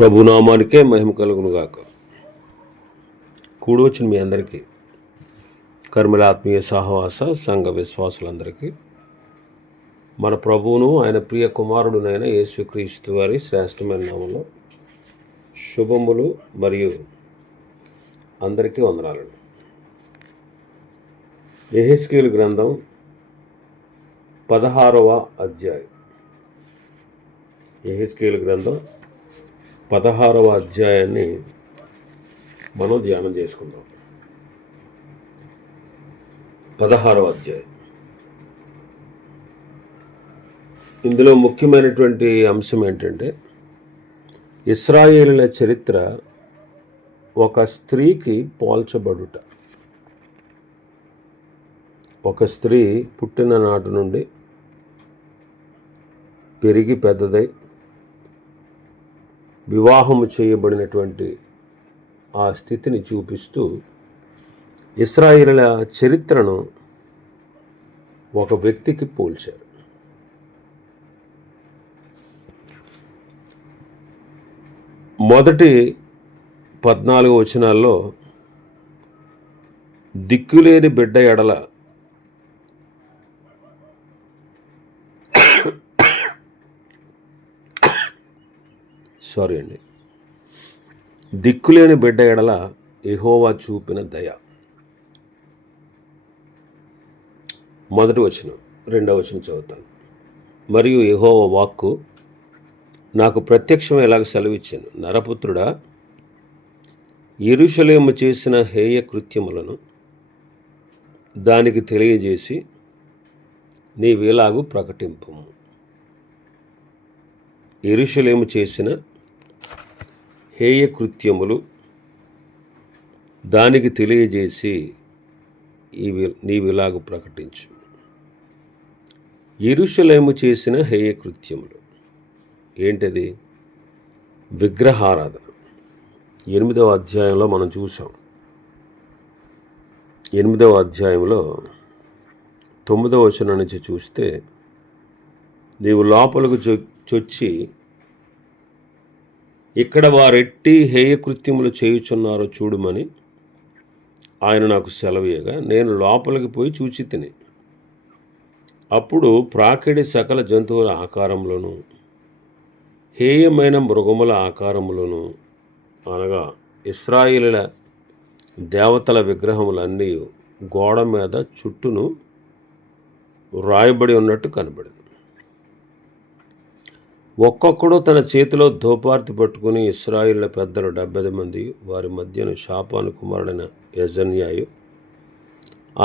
ప్రభునామానికే మహిమ కలుగునుగాక. కూడొచ్చిన మీ అందరికీ, కర్మల ఆత్మీయ సహవాస సంఘ విశ్వాసులందరికీ మన ప్రభువును ఆయన ప్రియ కుమారుడునైన యేసుక్రీస్తు వారి శ్రేష్టమైన నామంలో శుభములు మరియు అందరికీ వందనాలు. యెహెజ్కేలు గ్రంథం 16వ అధ్యాయం. యెహెజ్కేలు గ్రంథం 16వ అధ్యాయాన్ని మనం ధ్యానం చేసుకుందాం. 16వ అధ్యాయం. ఇందులో ముఖ్యమైనటువంటి అంశం ఏంటంటే, ఇశ్రాయేలుల చరిత్ర ఒక స్త్రీకి పోల్చబడుట. ఒక స్త్రీ పుట్టిన నాటి నుండి పెరిగి పెద్దదై వివాహము చేయబడినటువంటి ఆ స్థితిని చూపిస్తూ ఇశ్రాయేలుల చరిత్రను ఒక వ్యక్తికి పోల్చారు. మొదటి 14 వచనాల్లో దిక్కులేని బిడ్డ ఎడల దిక్కులేని బిడ్డ ఎడల యెహోవా చూపిన దయ. మొదటి వచనం, రెండవ వచనం చదువుతాను. మరియు యెహోవా వాక్కు నాకు ప్రత్యక్షం ఎలాగ సెలవిచ్చాను, నరపుత్రుడా, యెరూషలేము చేసిన హేయ కృత్యములను దానికి తెలియజేసి నీవిలాగు ప్రకటింపము. యెరూషలేము చేసిన హేయ కృత్యములు దానికి తెలియజేసి నీవిలాగు ప్రకటించు. యెరూషలేము చేసిన హేయ కృత్యములు ఏంటది? విగ్రహారాధన. 8వ అధ్యాయంలో మనం చూసాం. 8వ అధ్యాయంలో 9వ వచనం నుంచి చూస్తే, నీవు లోపలకు చొచ్చి ఇక్కడ వారెట్టి హేయ కృత్యములు చేయుచున్నారో చూడుమని ఆయన నాకు సెలవీయగా నేను లోపలికి పోయి చూచి తిని, అప్పుడు ప్రాకిడి సకల జంతువుల ఆకారంలోను హేయమైన మృగముల ఆకారములను, అనగా ఇశ్రాయేలుల దేవతల విగ్రహములన్నీ గోడ మీద చుట్టూను రాయబడి ఉన్నట్టు కనబడింది. ఒక్కొక్కడు తన చేతిలో ధూపార్తి పట్టుకుని ఇశ్రాయేలుల పెద్దలు 70 మంది, వారి మధ్యను షాపాను కుమారుడైన యజన్యాయు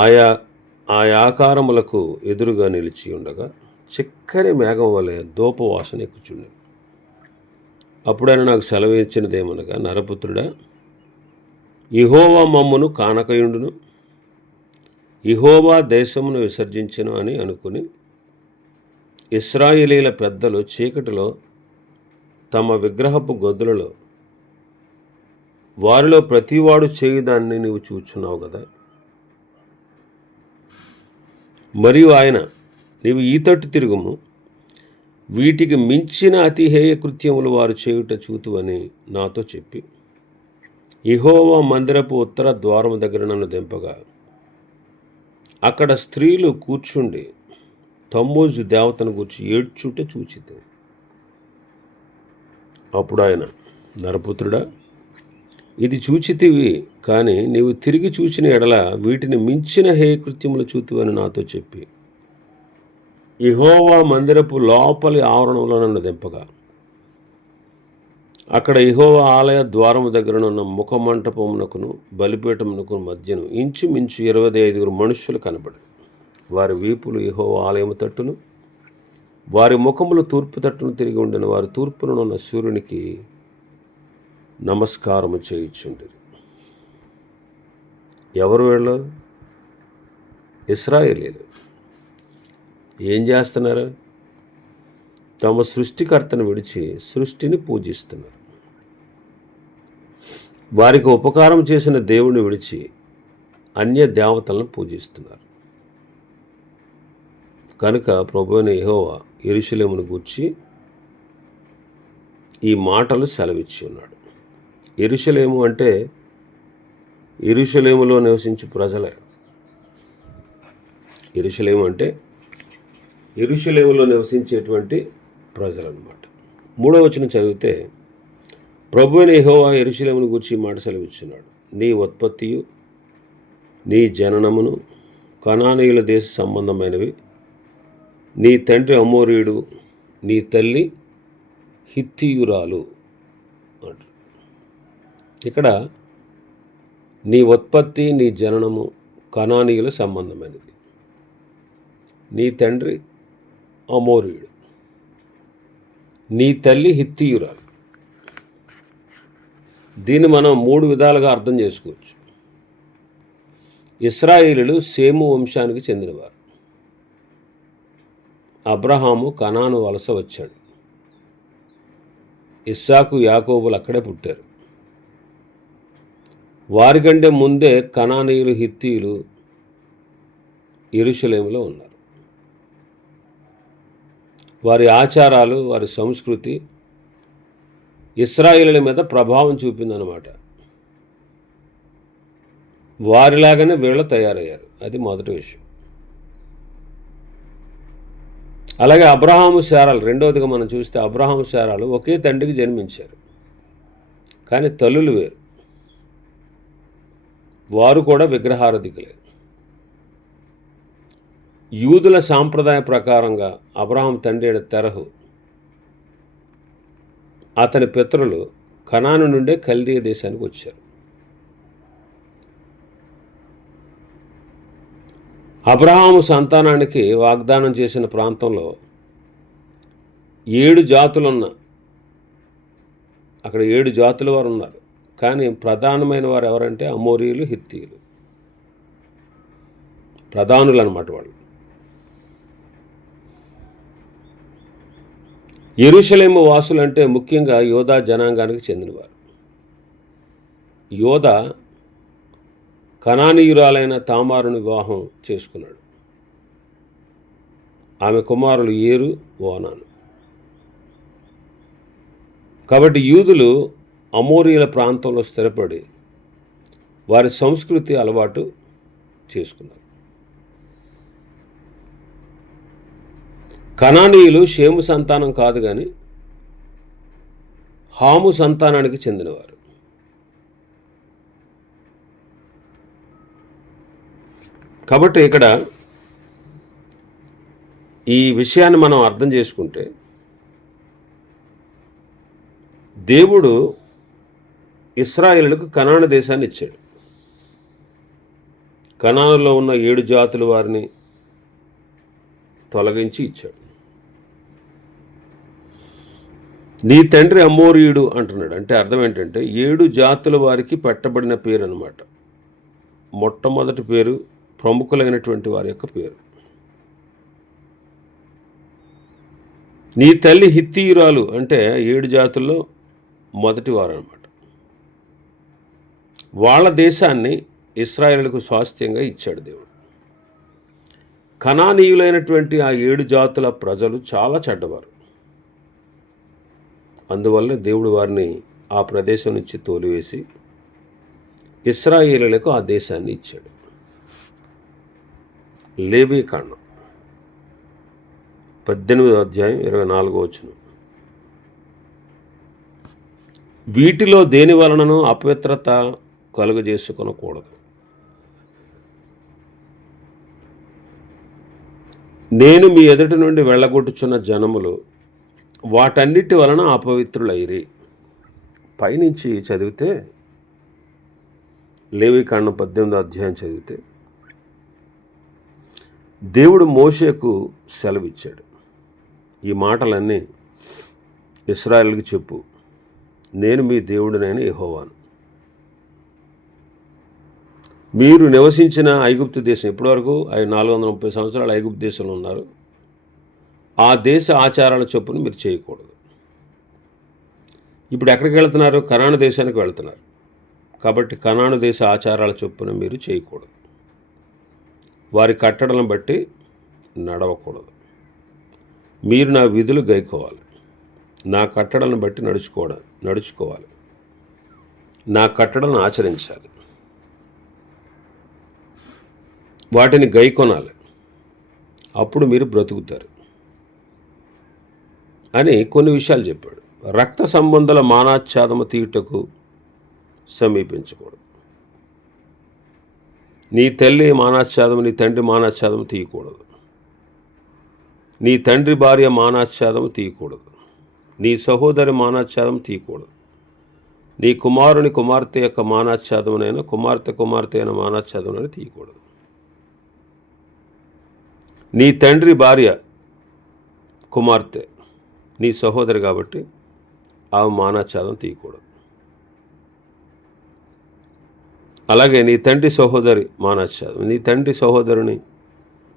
ఆయా ఆకారములకు ఎదురుగా నిలిచి ఉండగా చిక్కని మేఘం వలె ధూపవాసన ఎక్కుచుండి. అప్పుడైనా నాకు సెలవిచ్చినదేమనగా, నరపుత్రుడా, యెహోవా మమ్మును కానకయుండును, యెహోవా దేశమును విసర్జించెను అని అనుకుని ఇశ్రాయేలీల పెద్దలు చీకటిలో తమ విగ్రహపు గొద్దులలో వారిలో ప్రతివాడు చేయుదాన్ని నీవు చూచున్నావు కదా. మరియు ఆయన, నీవు ఈ తట్టు తిరుగుము, వీటికి మించిన అతిహేయ కృత్యములు వారు చేయుట చూతువని నాతో చెప్పి, యెహోవా మందిరపు ఉత్తర ద్వారము దగ్గర నన్ను దింపగా అక్కడ స్త్రీలు కూర్చుండి తమ్మూజు దేవతను గురించి ఏడ్చుట చూచితే. అప్పుడు ఆయన, నరపుత్రుడా, ఇది చూచితివి, కానీ నీవు తిరిగి చూచిన ఎడల వీటిని మించిన హేయకృత్యములు చూతువని నాతో చెప్పి యెహోవా మందిరపు లోపలి ఆవరణంలో నన్ను దింపగా అక్కడ యెహోవా ఆలయ ద్వారము దగ్గరనున్న ముఖమంటపమునకును బలిపీఠమునకు మధ్యను ఇంచుమించు 25 మనుష్యులు కనబడి, వారి వీపులు యెహోవా ఆలయము తట్టును, వారి ముఖములు తూర్పు తట్టును తిరిగి ఉండిన, వారి తూర్పునున్న సూర్యునికి నమస్కారము చేయుచుండిరి. ఎవరు వీళ్ళు? ఇశ్రాయేలీలు. ఏం చేస్తున్నారు? తమ సృష్టికర్తను విడిచి సృష్టిని పూజిస్తున్నారు. వారికి ఉపకారం చేసిన దేవుని విడిచి అన్య దేవతలను పూజిస్తున్నారు. కనుక ప్రభువైన యెహోవా యెరూషలేమును గూర్చి ఈ మాటలు సెలవిచ్చి ఉన్నాడు. యెరూషలేము అంటే యెరూషలేములో నివసించు ప్రజలే. యెరూషలేము అంటే యెరూషలేములో నివసించేటువంటి ప్రజలన్నమాట. 3వ వచనం చదివితే, ప్రభువైన యెహోవా యెరూషలేమును గూర్చి మాట సెలవిచ్చున్నాడు. నీ ఉత్పత్తియు నీ జననమును కనానీయుల దేశ సంబంధమైనవి. నీ తండ్రి అమోరీయుడు, నీ తల్లి హిత్తీయురాలు అంటారు. ఇక్కడ నీ ఉత్పత్తి నీ జననము కనానీయుల సంబంధమైనది. నీ తండ్రి అమోరీయుడు, నీ తల్లి హిత్తీయురాలు. దీన్ని మనం 3 విధాలుగా అర్థం చేసుకోవచ్చు. ఇశ్రాయేలీయులు షేము వంశానికి చెందినవారు. అబ్రహాము కనాను వలస వచ్చాడు. ఇస్సాకు యాకోబులు అక్కడే పుట్టారు. వారికంటే ముందే కనానీయులు హిత్తీయులు యెరూషలేములో ఉన్నారు. వారి ఆచారాలు, వారి సంస్కృతి ఇశ్రాయేలీయుల మీద ప్రభావం చూపిందన్నమాట. వారిలాగానే వీళ్ళు తయారయ్యారు. అది మొదటి విషయం. అలాగే అబ్రహాము శారాలు, రెండవదిగా మనం చూస్తే అబ్రహాము శారాలు ఒకే తండ్రికి జన్మించారు, కానీ తల్లులు వేరు. వారు కూడా విగ్రహారాధికులే. యూదుల సాంప్రదాయ ప్రకారంగా అబ్రహాం తండ్రి అయిన తెరహు, అతని పితరులు కనాను నుండే కల్దీయ దేశానికి వచ్చారు. అబ్రహాము సంతానానికి వాగ్దానం చేసిన ప్రాంతంలో 7 జాతులున్న, అక్కడ 7 జాతుల వారు ఉన్నారు. కానీ ప్రధానమైన వారు ఎవరంటే అమోరీయులు, హిత్తీయులు. ప్రధానులు అన్నమాట వాళ్ళు. యెరూషలేము వాసులంటే ముఖ్యంగా యోధా జనాంగానికి చెందినవారు. యోధా కనానీయురాలైన తామారుని వివాహం చేసుకున్నాడు. ఆమె కుమారులు ఏరు, ఓనాను. కాబట్టి యూదులు అమోరీయుల ప్రాంతంలో స్థిరపడి వారి సంస్కృతి అలవాటు చేసుకున్నారు. కనానీయులు షేము సంతానం కాదు, కానీ హాము సంతానానికి చెందినవారు. కాబట్టి ఇక్కడ ఈ విషయాన్ని మనం అర్థం చేసుకుంటే, దేవుడు ఇశ్రాయేలులకు కనాను దేశాన్ని ఇచ్చాడు. కనానులో ఉన్న 7 జాతుల వారిని తొలగించి ఇచ్చాడు. నీ తండ్రి అమోరీయుడు అంటున్నాడు. అంటే అర్థం ఏంటంటే 7 జాతుల వారికి పెట్టబడిన పేరు అన్నమాట. మొట్టమొదటి పేరు ప్రముఖులైనటువంటి వారి యొక్క పేరు. నీ తల్లి హిత్తీయురాలు అంటే 7 జాతుల్లో మొదటి వారు అన్నమాట. వాళ్ళ దేశాన్ని ఇశ్రాయేలుకు స్వాస్థ్యంగా ఇచ్చాడు దేవుడు. కనానీయులైనటువంటి ఆ 7 జాతుల ప్రజలు చాలా చెడ్డవారు. అందువల్ల దేవుడు వారిని ఆ ప్రదేశం నుంచి తోలివేసి ఇశ్రాయేలులకు ఆ దేశాన్ని ఇచ్చాడు. లేవీకాండం 18వ అధ్యాయం 24వ వచనం. వీటిలో దేని వలనను అపవిత్రత కలుగజేసుకొనకూడదు. నేను మీ ఎదుటి నుండి వెళ్ళగొట్టుచున్న జనములు వాటన్నిటి వలన అపవిత్రులైరి. పైనుంచి చదివితే, లేవీకాండం 18వ అధ్యాయం చదివితే, దేవుడు మోషేకు సెలవిచ్చాడు. ఈ మాటలన్నీ ఇశ్రాయేలుకి చెప్పు, నేను మీ దేవుడినైన యెహోవాను. మీరు నివసించిన ఐగుప్తు దేశం, ఇప్పటివరకు 430 సంవత్సరాలు ఐగుప్తు దేశంలో ఉన్నారు. ఆ దేశ ఆచారాల చొప్పున మీరు చేయకూడదు. ఇప్పుడు ఎక్కడికి వెళ్తున్నారు? కనాను దేశానికి వెళ్తున్నారు. కాబట్టి కనాను దేశ ఆచారాల చొప్పున మీరు చేయకూడదు. వారి కట్టడలను బట్టి నడవకూడదు. మీరు నా విధులు గైకోవాలి. నా కట్టడలను బట్టి నడుచుకోవాలి, నా కట్టడలను ఆచరించాలి, వాటిని గైకొనాలి, అప్పుడు మీరు బ్రతుకుతారు అని కొన్ని విషయాలు చెప్పాడు. రక్త సంబంధాల మానాచ్ఛాదము తీయుటకు సమీపించకూడదు. నీ తల్లి మానాచ్ఛాదము, నీ తండ్రి మానాచ్ఛాదము తీయకూడదు. నీ తండ్రి భార్య మానాచ్ఛాదము తీయకూడదు. నీ సహోదరి మానాచ్ఛాదం తీయకూడదు. నీ కుమారుని కుమార్తె యొక్క మానాచ్ఛాదమునైనా కుమార్తె అయిన మానాచ్ఛాదమునైనా తీయకూడదు. నీ తండ్రి భార్య కుమార్తె నీ సహోదరి కాబట్టి ఆమె మానాచ్ఛాదం తీయకూడదు. అలాగే నీ తండ్రి సహోదరి మానాచ్ఛాదం, నీ తండ్రి సహోదరుని,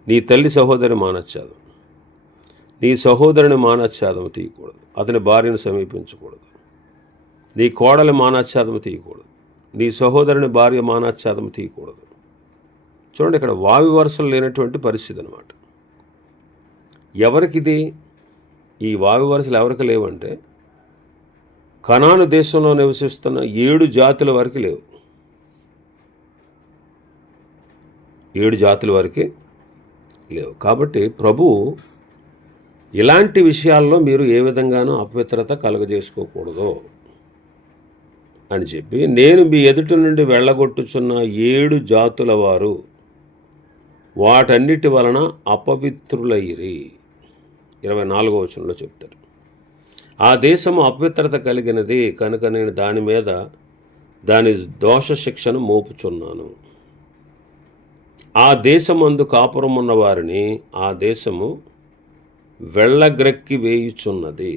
నీ తల్లి సహోదరి మానాచ్ఛాదం, నీ సహోదరుని మానాచ్ఛాదం తీయకూడదు. అతని భార్యను సమీపించకూడదు. నీ కోడలి మానాచ్ఛాదం తీయకూడదు. నీ సహోదరుని భార్య మానాచ్ఛాదం తీయకూడదు. చూడండి, ఇక్కడ వావి వరుసలు లేనటువంటి పరిస్థితి అనమాట. ఎవరికిది? ఈ వావి వరుసలు ఎవరికి లేవంటే కనాను దేశంలో నివసిస్తున్న 7 జాతుల వారికి లేవు. 7 జాతుల వారికి లేవు. కాబట్టి ప్రభు ఇలాంటి విషయాల్లో మీరు ఏ విధంగానూ అపవిత్రత కలుగజేసుకోకూడదు అని చెప్పి, నేను మీ ఎదుటి నుండి వెళ్ళగొట్టుచున్న 7 జాతుల వారు వాటన్నిటి వలన అపవిత్రులైరి. 24వ వచనంలో చెప్తారు. ఆ దేశము అపవిత్రత కలిగినది కనుక నేను దాని మీద దాని దోష శిక్షను మోపుచున్నాను. ఆ దేశమందు కాపురం ఉన్న వారిని ఆ దేశము వెళ్ళగ్రక్కి వేయుచున్నది.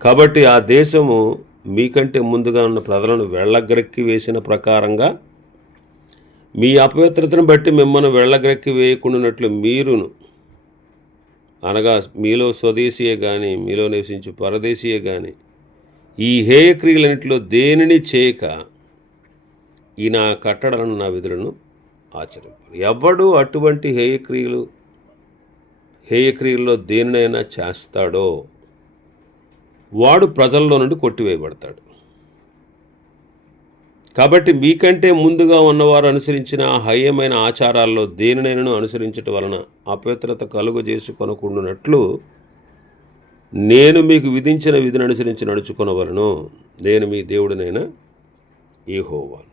కాబట్టి ఆ దేశము మీకంటే ముందుగా ఉన్న ప్రజలను వెళ్ళగ్రక్కి వేసిన ప్రకారంగా మీ అపవిత్రతను బట్టి మిమ్మల్ని వెళ్ళగ్రక్కి వేయకుండానట్లు మీరును, అనగా మీలో స్వదేశీయే కానీ మీలో నివసించు పరదేశీయే కానీ ఈ హేయక్రియలన్నింటిలో దేనిని చేయక ఈ నా కట్టడలను నా విధులను ఆచరింపాలి. ఎవడు అటువంటి హేయక్రియల్లో దేనినైనా చేస్తాడో వాడు ప్రజల్లో నుండి కొట్టివేయబడతాడు. కాబట్టి మీకంటే ముందుగా ఉన్నవారు అనుసరించిన హేయమైన ఆచారాల్లో దేనినైనా అనుసరించటం వలన అపవిత్రత కలుగు చేసుకొనకుండునట్లు నేను మీకు విధించిన విధిని అనుసరించి నడుచుకొనవలను. నేను మీ దేవుడినైనా యెహోవాను.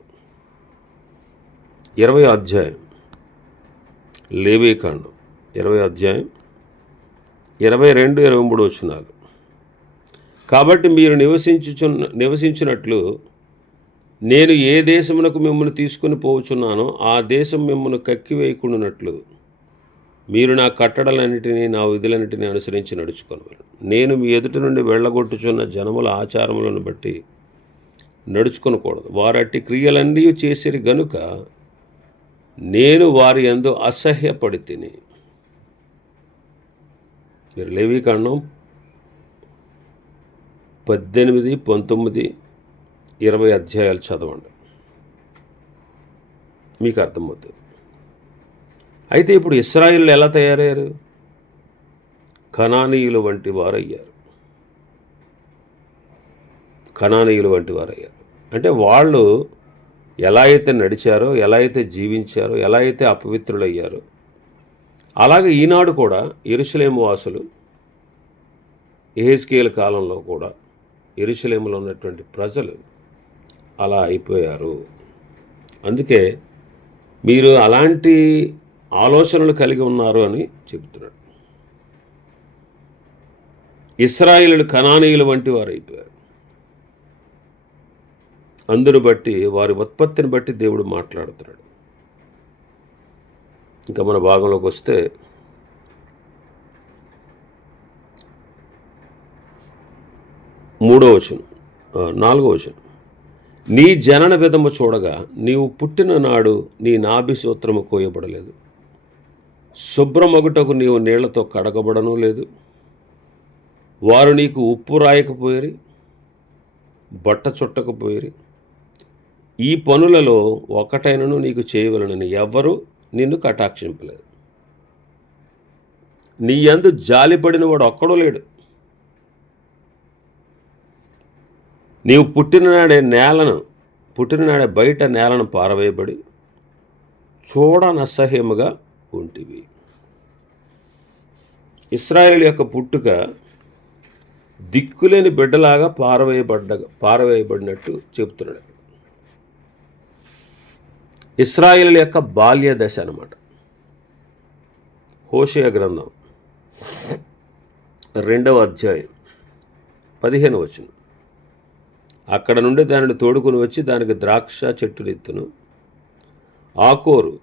20వ అధ్యాయం లేవీకాండం 20వ అధ్యాయం 22-23 వచనాలు. కాబట్టి మీరు నివసించినట్లు నేను ఏ దేశమునకు మిమ్మల్ని తీసుకుని పోవచున్నానో ఆ దేశం మిమ్మల్ని కక్కివేయకుండానట్లు మీరు నా కట్టడలన్నిటినీ నా విధులన్నిటినీ అనుసరించి నడుచుకొనవలెను. నేను మీ ఎదుటి నుండి వెళ్ళగొట్టుచున్న జనముల ఆచారములను బట్టి నడుచుకొనకూడదు. వారు అట్టి క్రియలన్నీ చేసిరి గనుక నేను వారి యందు అసహ్యపడి తిని. మీరు లేవీకాండం 18, 19, 20 అధ్యాయాలు చదవండి, మీకు అర్థమవుతుంది. అయితే ఇప్పుడు ఇశ్రాయేలు ఎలా తయారయ్యారు? కనానీయుల వంటి వారయ్యారు. అంటే వాళ్ళు ఎలా అయితే నడిచారో, ఎలా అయితే జీవించారో, ఎలా అయితే అపవిత్రులయ్యారో, అలాగే ఈనాడు కూడా యెరూషలేము వాసులు యెహెజ్కేలు కాలంలో కూడా యెరూషలేములో ఉన్నటువంటి ప్రజలు అలా అయిపోయారు. అందుకే మీరు అలాంటి ఆలోచనలు కలిగి ఉన్నారు అని చెబుతున్నాడు. ఇశ్రాయేలు కనానీయుల వంటి వారు అయిపోయారు. అందును బట్టి వారి ఉత్పత్తిని బట్టి దేవుడు మాట్లాడుతున్నాడు. ఇంకా మన భాగంలోకి వస్తే 3వ వచనం 4వ వచనం. నీ జనన విధము చూడగా నీవు పుట్టిన నాడు నీ నాభి సూత్రము కోయబడలేదు. శుభ్రమగుటకు నీవు నీళ్లతో కడగబడను లేదు. వారు నీకు ఉప్పు రాయకపోయిరి, బట్ట చుట్టకపోయిరి. ఈ పనులలో ఒకటైనను నీకు చేయవలనని ఎవ్వరూ నిన్ను కటాక్షింపలేదు. నీ యందు జాలిపడిన వాడు ఒక్కడూ లేడు. నీవు పుట్టిననాడే బయట నేలను పారవేయబడి చూడనసహ్యముగా ఉంటివి. ఇశ్రాయేలు యొక్క పుట్టుక దిక్కులేని బిడ్డలాగా పారవేయబడినట్టు చెబుతున్నాడు. ఇశ్రాయేలు యొక్క బాల్య దశ అన్నమాట. హోషేయ గ్రంథం 2వ అధ్యాయం 15వ వచనం. అక్కడ నుండి దానిని తోడుకుని వచ్చి దానికి ద్రాక్ష చెట్టునెత్తును, ఆకోరు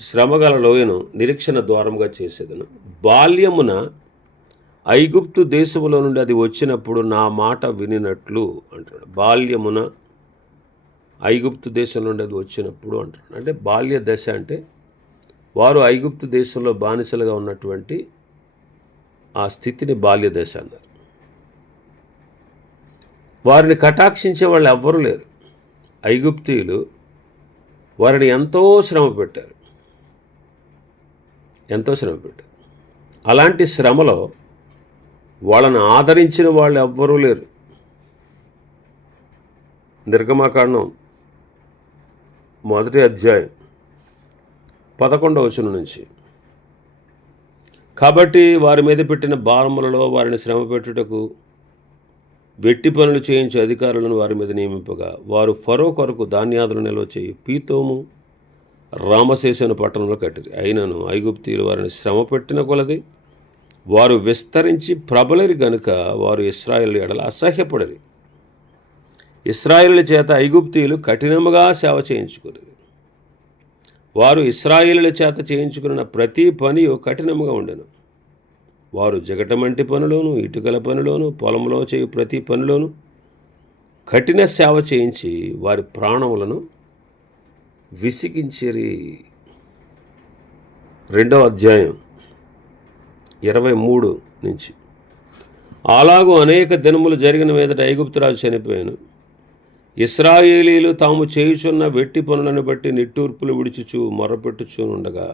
శ్రమగల లోయను నిరీక్షణ ద్వారంగా చేసేదను. బాల్యమున ఐగుప్తు దేశములో నుండి అది వచ్చినప్పుడు నా మాట వినినట్లు అంటాడు. బాల్యమున ఐగుప్తు దేశం నుండి అది వచ్చినప్పుడు అంటాడు. అంటే బాల్య దశ అంటే వారు ఐగుప్తు దేశంలో బానిసలుగా ఉన్నటువంటి ఆ స్థితిని బాల్య దశ అన్నారు. వారిని కటాక్షించే వాళ్ళు ఎవ్వరూ లేరు. ఐగుప్తీయులు వారిని ఎంతో శ్రమ పెట్టారు. అలాంటి శ్రమలో వాళ్ళని ఆదరించిన వాళ్ళు ఎవ్వరూ లేరు. నిర్గమకాండం 1వ అధ్యాయం 11వ వచనం నుంచి. కాబట్టి వారి మీద పెట్టిన భారములలో వారిని శ్రమ పెట్టుటకు వెట్టి పనులు చేయించే అధికారులను వారి మీద నియమింపగా వారు ఫరో కొరకు ధాన్యాదులు నిల్వ చేయి పీతోము రామశేషను పట్టణంలో కట్టిరి. అయినను ఐగుప్తీయులు వారిని శ్రమ పెట్టిన కొలది వారు విస్తరించి ప్రబలరి గనుక వారు ఇశ్రాయేలు ఎడల అసహ్యపడరి. ఇశ్రాయేలు చేత ఐగుప్తీయులు కఠినముగా సేవ చేయించుకుని వారు ఇశ్రాయేలుల చేత చేయించుకున్న ప్రతి పని కఠినముగా ఉండెను. వారు జగటమంటి పనిలోను, ఇటుకల పనిలోను, పొలంలో చేయు ప్రతి పనిలోను కఠిన సేవ చేయించి వారి ప్రాణములను విసిగించిరి. 2వ అధ్యాయం 23 నుంచి. అలాగూ అనేక దినములు జరిగిన మీదట ఐగుప్తురాజు చనిపోయాను. ఇశ్రాయేలీలు తాము చేయుచున్న వెట్టి పనులను బట్టి నిట్టూర్పులు విడిచుచు మొరపెట్టుచునుండగా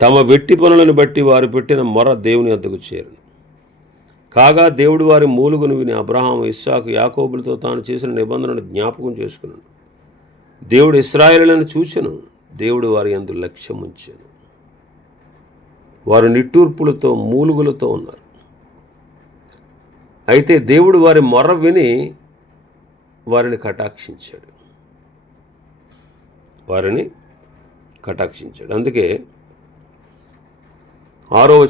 తమ వెట్టి పనులను బట్టి వారు పెట్టిన మొర దేవుని వద్దకు చేరును. కాగా దేవుడు వారి మూలుగును విని అబ్రహాము, ఇస్సాకు, యాకోబులతో తాను చేసిన నిబంధనను జ్ఞాపకం చేసుకున్నాను. దేవుడు ఇశ్రాయేలులను చూచెను, దేవుడు వారి యందు లక్ష్యముంచెను. వారు నిట్టూర్పులతో మూలుగులతో ఉన్నారు. అయితే దేవుడు వారి మొర విని వారిని కటాక్షించాడు. అందుకే 6వ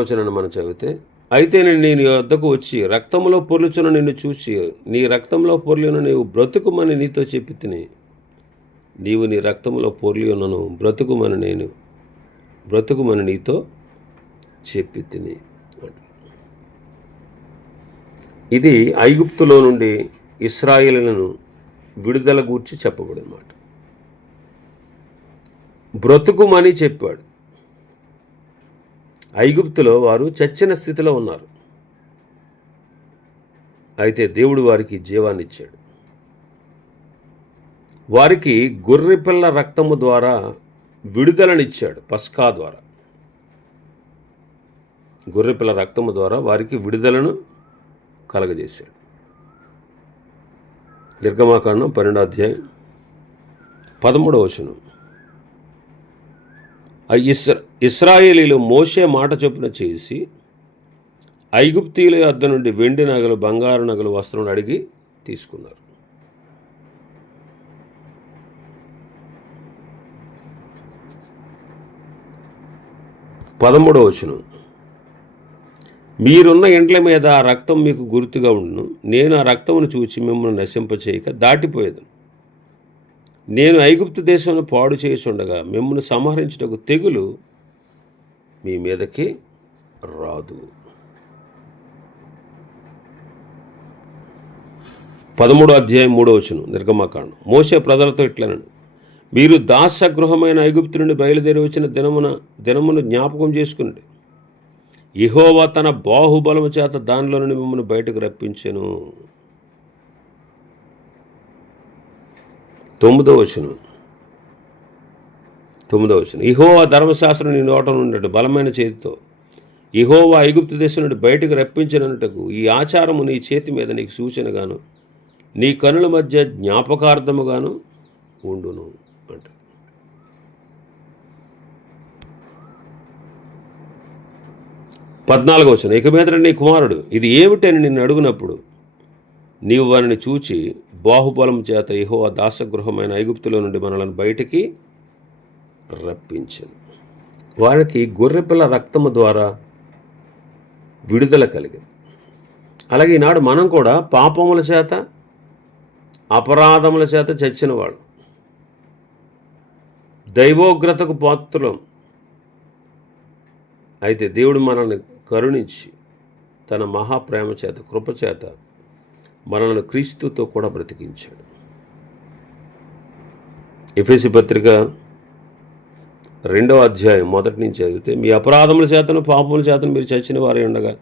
వచనం మనం చదివితే, అయితే నేను నీ వద్దకు వచ్చి రక్తంలో పొర్లుచున్న నిన్ను చూసి నీ రక్తంలో పొర్లిన నీవు బ్రతుకుమని నీతో చెప్పి తిని నీవు నీ రక్తంలో పొర్లి ఉన్నను బ్రతుకుమని నీతో చెప్పి తిని. ఇది ఐగుప్తులో నుండి ఇశ్రాయేలులను విడుదల గూర్చి చెప్పబడిన మాట. బ్రతుకుమని చెప్పాడు. ఐగుప్తులో వారు చచ్చిన స్థితిలో ఉన్నారు. అయితే దేవుడు వారికి జీవాన్ని ఇచ్చాడు. వారికి గొర్రెపిల్ల రక్తము ద్వారా విడుదలనిచ్చాడు. పస్కా ద్వారా, గొర్రెపిల్ల రక్తము ద్వారా వారికి విడుదలను కలగజేశాడు. నిర్గమాకాండం 12వ అధ్యాయం 13వ వచనం. ఇశ్రాయేలీలు మోషే మాట చొప్పున చేసి ఐగుప్తీయుల వద్ద నుండి వెండి నగలు, బంగారు నగలు, వస్త్రం అడిగి తీసుకున్నారు. పదమూడవ వచనం. మీరున్న ఇండ్ల మీద ఆ రక్తం మీకు గుర్తుగా ఉండును. నేను ఆ రక్తమును చూచి మిమ్మల్ని నశింపచేయక దాటిపోయేదను. నేను ఐగుప్తు దేశంలో పాడు చేయుచుండగా మిమ్మల్ని సంహరించుటకు తెగులు మీ మీదకి రాదు. 13వ అధ్యాయం 3వ వచనం నిర్గమకాండం. మోషే ప్రజలతో ఇట్లనను, మీరు దాసగృహమైన ఐగుప్తు నుండి బయలుదేరి వచ్చిన దినమును జ్ఞాపకం చేసుకునండి. యెహోవా తన బాహుబలము చేత దానిలో నుండి మిమ్మల్ని బయటకు రప్పించెను. 9వ వచనం. 9వ వచనం, యెహోవా ధర్మశాస్త్రం నీ నోట నుండి బలమైన చేతితో యెహోవా ఐగుప్తు దేశం నుండి బయటకు రప్పించినట్టుకు ఈ ఆచారము నీ చేతి మీద నీకు సూచనగాను నీ కనుల మధ్య జ్ఞాపకార్థముగాను ఉండును అంట. పద్నాలుగవ వచనం, ఇక మీద నీ కుమారుడు ఇది ఏమిటని నిన్ను అడుగునప్పుడు నీవు వారిని చూచి బాహుబలం చేత యెహోవా దాసగృహమైన ఐగుప్తులో నుండి మనలను బయటికి రప్పించను. వారికి గొర్రెపిల్ల రక్తము ద్వారా విడుదల కలిగింది. అలాగే ఈనాడు మనం కూడా పాపముల చేత అపరాధముల చేత చచ్చినవాడు, దైవోగ్రతకు పాత్రులం. అయితే దేవుడు మనల్ని కరుణించి తన మహాప్రేమ చేత కృపచేత మనల్ని క్రీస్తుతో కూడా బ్రతికించాడు. ఎఫెసీ పత్రిక 2వ అధ్యాయం 1 నుంచి చదివితే, మీ అపరాధముల చేతను పాపముల చేతను మీరు చచ్చిన వారే ఉండగా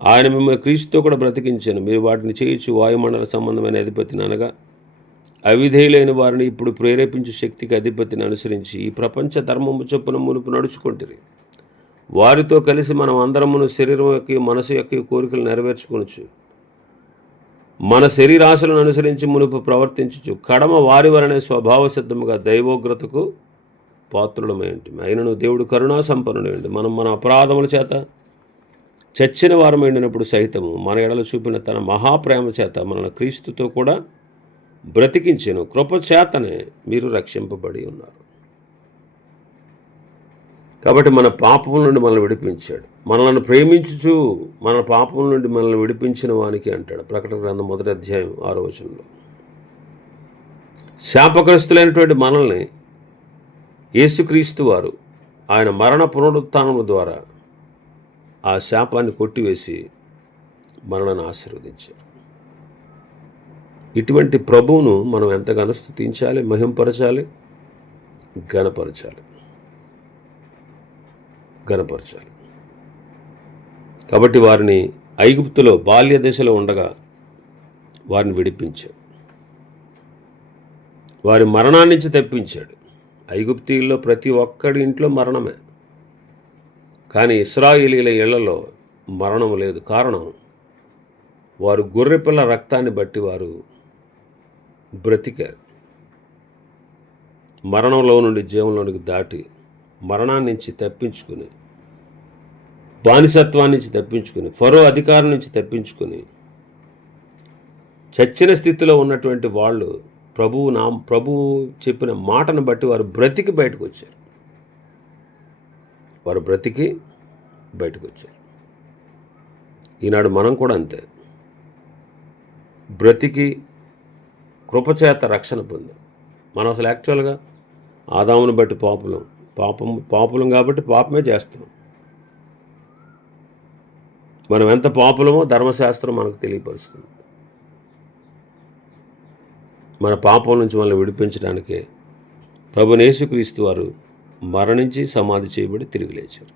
ఆయన మిమ్మల్ని క్రీస్తుతో కూడా బ్రతికించాను. మీరు వాటిని చేయొచ్చు వాయుమండల సంబంధమైన అధిపతిని అనగా అవిధేయులైన వారిని ఇప్పుడు ప్రేరేపించే శక్తికి అధిపతిని అనుసరించి ఈ ప్రపంచ ధర్మము చొప్పున మునుపు నడుచుకుంటుంది. వారితో కలిసి మనం అందరమును శరీరం యొక్క మనసు యొక్క కోరికలు నెరవేర్చుకొనొచ్చు. మన శరీరాశలను అనుసరించి మునుపు ప్రవర్తించచ్చు. కడమ వారి వలనే స్వభావ సిద్ధముగా దైవోగ్రతకు పాత్రులమై ఉంటుంది. అయినను దేవుడు కరుణా సంపన్నుడైండి. మనం మన అపరాధముల చేత చచ్చిన వారమైనప్పుడు సైతము మన ఎడల చూపిన తన మహాప్రేమ చేత మనల్ని క్రీస్తుతో కూడా బ్రతికించెను. కృప చేతనే మీరు రక్షింపబడి ఉన్నారు. కాబట్టి మన పాపముల నుండి మనల్ని విడిపించాడు. మనల్ని ప్రేమించుచు మన పాపముల నుండి మనల్ని విడిపించిన వానికి అంటాడు ప్రకటన గ్రంథం 1వ అధ్యాయం 6వ వచనంలో. శాపగ్రస్తులైనటువంటి మనల్ని యేసుక్రీస్తు వారు ఆయన మరణ పునరుత్థానము ద్వారా ఆ శాపాన్ని కొట్టివేసి మనల్ని ఆశీర్వదించారు. ఇటువంటి ప్రభువును మనం ఎంతగానో స్తుతించాలి, మహింపరచాలి, ఘనపరచాలి. కాబట్టి వారిని ఐగుప్తులో బాల్య దశలో ఉండగా వారిని విడిపించాడు. వారి మరణాన్ని నుంచి తప్పించాడు. ఐగుప్తీయుల్లో ప్రతి ఒక్కడి ఇంట్లో మరణమే, కానీ ఇశ్రాయేలీల ఇళ్లలో మరణం లేదు. కారణం వారు గొర్రెపిల్ల రక్తాన్ని బట్టి వారు బ్రతికారు. మరణంలో నుండి జీవంలోనికి దాటి మరణాన్ని నుంచి తప్పించుకుని, బానిసత్వాన్ని నుంచి తప్పించుకుని, ఫరో అధికారం నుంచి తప్పించుకుని చచ్చిన స్థితిలో ఉన్నటువంటి వాళ్ళు ప్రభువు చెప్పిన మాటను బట్టి వారు బ్రతికి బయటకు వచ్చారు. ఈనాడు మనం కూడా అంతే, బ్రతికి కృపచేత రక్షణ పొందాం. మనం అసలు యాక్చువల్గా ఆదామును బట్టి పాపులం కాబట్టి పాపమే చేస్తాం. మనం ఎంత పాపులమో ధర్మశాస్త్రం మనకు తెలియపరుస్తుంది. మన పాపం నుంచి మనల్ని విడిపించడానికే ప్రభువైన యేసుక్రీస్తు వారు మరణించి సమాధి చేయబడి తిరిగి లేచారు.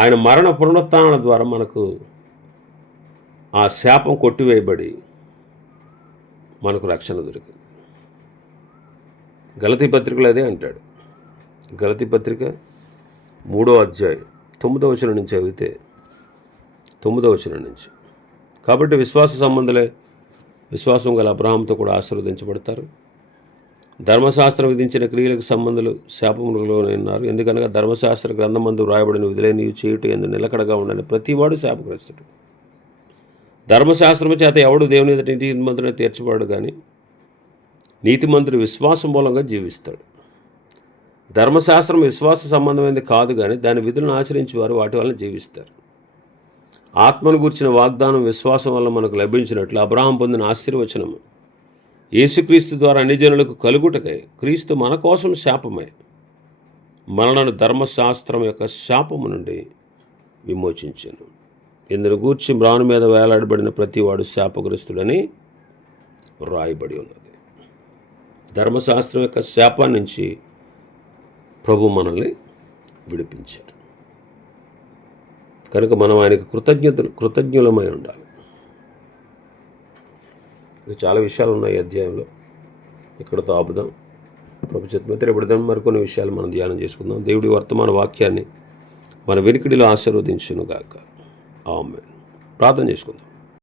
ఆయన మరణ పునరుత్థానాల ద్వారా మనకు ఆ శాపం కొట్టివేయబడి మనకు రక్షణ దొరికింది. గలతీ పత్రికలో అదే అంటాడు. గలతీ పత్రిక 3వ అధ్యాయం 9వ వచనం నుంచి చదివితే 9వ వచనం నుంచి, కాబట్టి విశ్వాస సంబంధులే విశ్వాసం గల అబ్రహాముతో కూడా ఆశీర్వదించబడతారు. ధర్మశాస్త్రం విధించిన క్రియలకు సంబంధులు శాపములలోనే ఉన్నారు. ఎందుకనగా ధర్మశాస్త్ర గ్రంథమందు వ్రాయబడిన విధులైన నీవు చేయుట ఎందు నిలకడగా ఉండని ప్రతివాడు శాపగ్రస్తుడు. ధర్మశాస్త్రము చేత ఎవడు దేవుని ఎదుట నీతిమంతుడని తీర్చబడు, కానీ నీతిమంతుడు విశ్వాసం మూలంగా జీవిస్తాడు. ధర్మశాస్త్రం విశ్వాస సంబంధమైనది కాదు, కానీ దాని విధులను ఆచరించి వారు వాటి వలన జీవిస్తారు. ఆత్మను గూర్చిన వాగ్దానం విశ్వాసం వల్ల మనకు లభించినట్లు అబ్రహాం పొందిన ఆశీర్వచనము యేసుక్రీస్తు ద్వారా అన్ని జనులకు కలుగుటకై క్రీస్తు మన కోసం శాపమై మనలను ధర్మశాస్త్రం యొక్క శాపము నుండి విమోచించెను. ఇందును గూర్చి మ్రాను మీద వేలాడబడిన ప్రతివాడు శాపగ్రస్తుడని రాయబడి ఉన్నది. ధర్మశాస్త్రం యొక్క శాపాన్ని నుంచి ప్రభు మనల్ని విడిపించారు. కనుక మనం ఆయనకు కృతజ్ఞులమై ఉండాలి. చాలా విషయాలు ఉన్నాయి అధ్యాయంలో, ఇక్కడతో ఆపుదాం. ప్రభుత్వం రేపటి మరికొన్ని విషయాలు మనం ధ్యానం చేసుకుందాం. దేవుడి వర్తమాన వాక్యాన్ని మన వెనుకడిలో ఆశీర్వదించునుగాక. ఆమేన్. ప్రార్థన చేసుకుందాం.